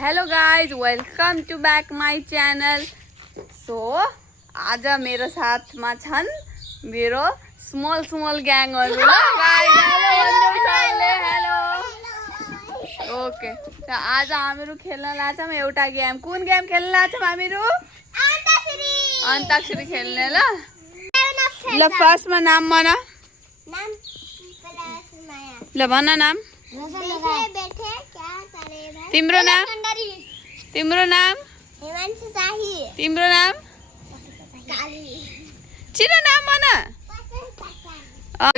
Hello guys, welcome to back my channel. So आज मेरो साथमा छन् मेरो स्मल ग्याङहरू। ल गाइज हेलो। ओके, आज हामीहरू खेल्न लाग्छौँ एउटा गेम। कुन गेम खेल्न लाग्छौँ हामीहरू? अन्ताक्षरी खेल्ने। ल फर्स्टमा नाम भन। ल भन नाम। तिम्रो नाम? तिम्रो नाम? तिम्रो नाम? छिटो नाम भन।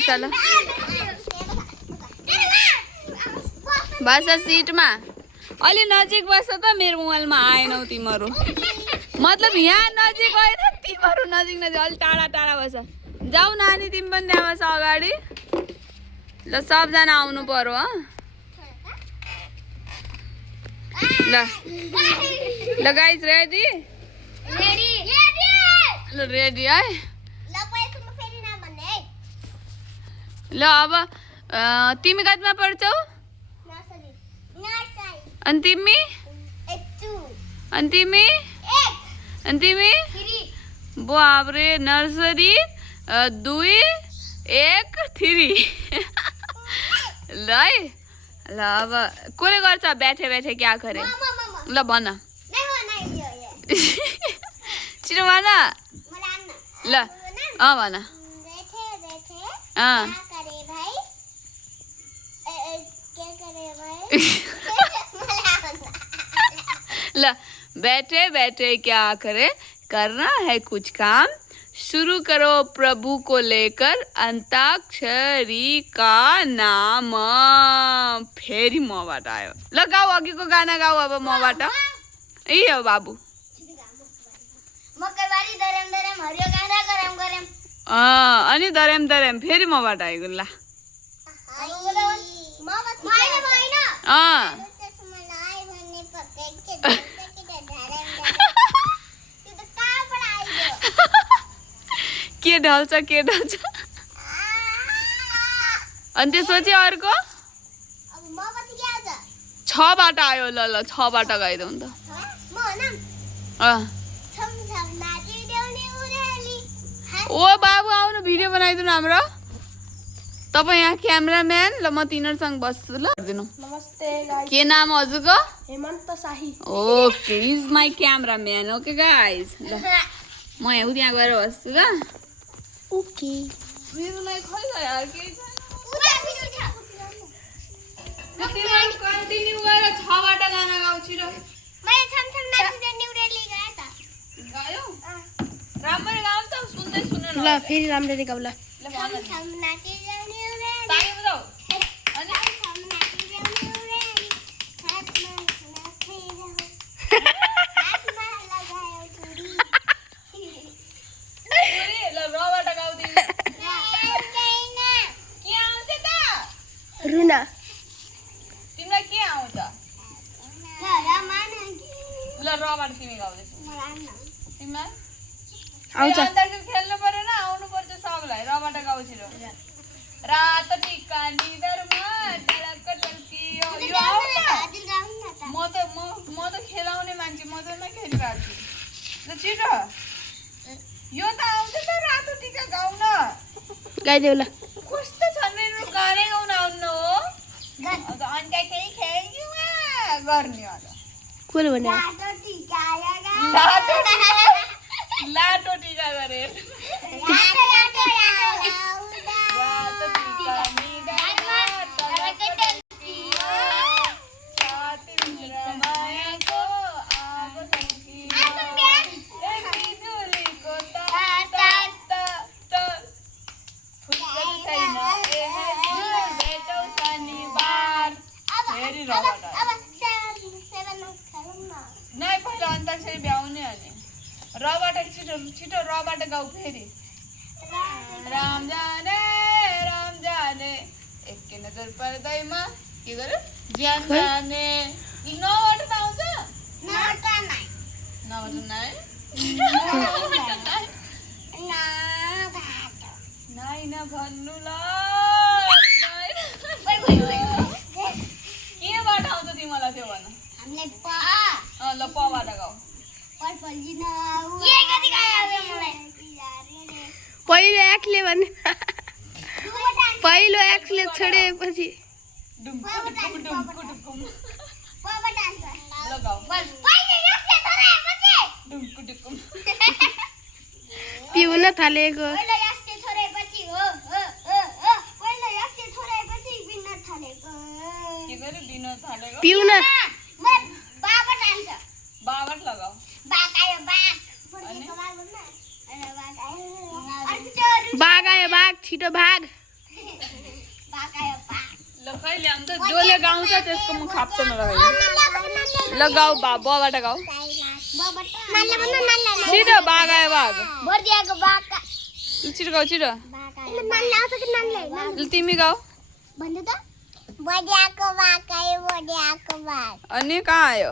चल बस सिटमा। अलि नजिक बस त, मेरो मोबाइलमा आएनौ तिमीहरू। मतलब यहाँ नजिक होइन, तिमीहरू नजिक अलि टाढा टाढा बस। जाऊ नानी, तिमी पनि त्यहाँ बस अगाडि। ल सबजना आउनु पर्यो। ल गाइज रेडी? ल रेडी है। ल अब तिमी कतिमा पढ्छौ? अनि तिमी? अनि तिमी? अनि तिमी? बाबरे, नर्सरी 2 1 3। ल है। ल अब कसले गर्छ बैठे बैठे क्या करे? ल भन। छिटो भन। ल भन। ल बैठे बैठे क्या करे, करना है कुछ काम, शुरू करो प्रभु को लेकर अन्ताक्षरी का नाम। फेरि मबाट आयो। ल गाऊ, अघिको गाना गाऊ अब मबाट। ए हो बाबु। अनि दरेम दरेम फेरि मबाट आएको। ल के ढल्छ के ढल्छ। अनि त्यसपछि अर्को 6 बाट आयो। ल ल 6 बाट गाइदेऊ नि त। ओ बाबु आउनु, भिडियो बनाइदिनु हाम्रो। तपाईँ यहाँ क्यामेराम्यान। ल म तिनीहरूसँग बस्छु। ल नमस्ते गाइस। के नाम हजुरको? हेमन्त शाही। Okay, is my cameraman. Okay guys. ल म यहाँ गएर बस्छु। ल ओके। मेरो लागि खै गयो यार, केही छैन। कन्टिन्यू गरेर 6 बाट गाना गाउ छिटो। गायो राम्ररी गाउँ त, सुन्दै सुनेन। ल फेरि राम्ररी गाउ। ल ताली बजाऊ। अनि ल रबाट गाउ दिनु। के आउँछ त? रुना। तिमीलाई के आउँछ? ल रबाट तिमी गाउँदैछौ। तिमीलाई आउँछ। अन्ताक्षरी खेल्नु पर्यो न, आउनु पर्छ सबलाई। रबाट गाउ छिटो। रात टिका निदरमा टलक टल्कियो। यो आउ न। म त खेलाउने मान्छे, म त खेलिरहेको छु। ल छिटो, यो त आउँछ त। रातो टिका गाउन गाइदेऊ। ल कस्तो छन् मेरो गानै गाउन आउनु हो। अन्ताक्षरी खेल्छु गर्ने होला। कसले भने? लाटो टिका गरे। नै पहिला अन्ताक्षरी भ्याउने अनि रबाट छिटो छिटो रबाट गाउ फेरि। राम जाने एक नजर पर्दैमा के गर्यो ज्यान जाने। 9 बाट त आउँछ? 9 बाट नाइ नाइ नभन्नु ल। के बाट आउँछ तिमीलाई त्यो भन। ल पबाट गाऊ पहिलो एक्सले भने पहिलो एक्सले छोडेपछि डुम कुटुम डुम कुटुम ल गाऊ डुम कुटुम पिउन थालेको के गरे दिन थालेको पिउन बाबाट लगाऊ बाघ आयो बाघ छिटो भाग ल कहिले अन्त जसले गाउँछ त्यसको मुख खाप्छ नलगाइदिनु ल गाऊ बबाट गाऊ छिटो बाघ आयो बाघ ल छिटो गाऊ छिटो ल तिमी गाऊ अनि कहाँ आयो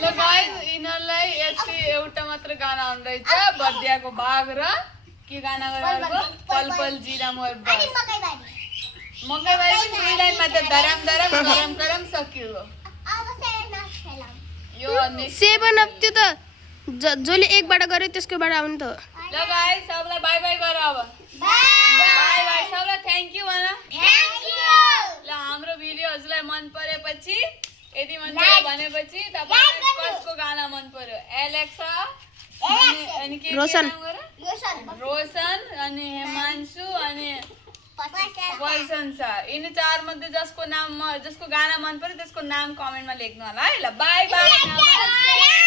ल गाइस यिनीहरूलाई यति एउटा मात्र गाना आउनु रहेछ बर्दियाको बाघ र के गाना गरेको पल पल जिरा मोर बस मकैबारी पनि दुई लाइनमा त धराम धराम गरम गरम सकियो यो सेभन अप त्यो त जसले एकबाट गर्यो त्यसकोबाट आउनु त ल गाइस सबलाई बाइ बाइ गर अब बाइ बाइ सबलाई थ्यांक यू भन ल हाम्रो भिडियो हजुरलाई मन परेपछि यदि मन पर्यो भनेपछि तपाईलाई कसको गाना मन पर्यो एलेक्सा अनि के रोशन रोशन अनि हेमांशु अनि वैसन छ यिनी चार मध्ये जसको गाना मन पर्यो त्यसको नाम कमेन्टमा लेख्नु होला है ल बाइ बाइ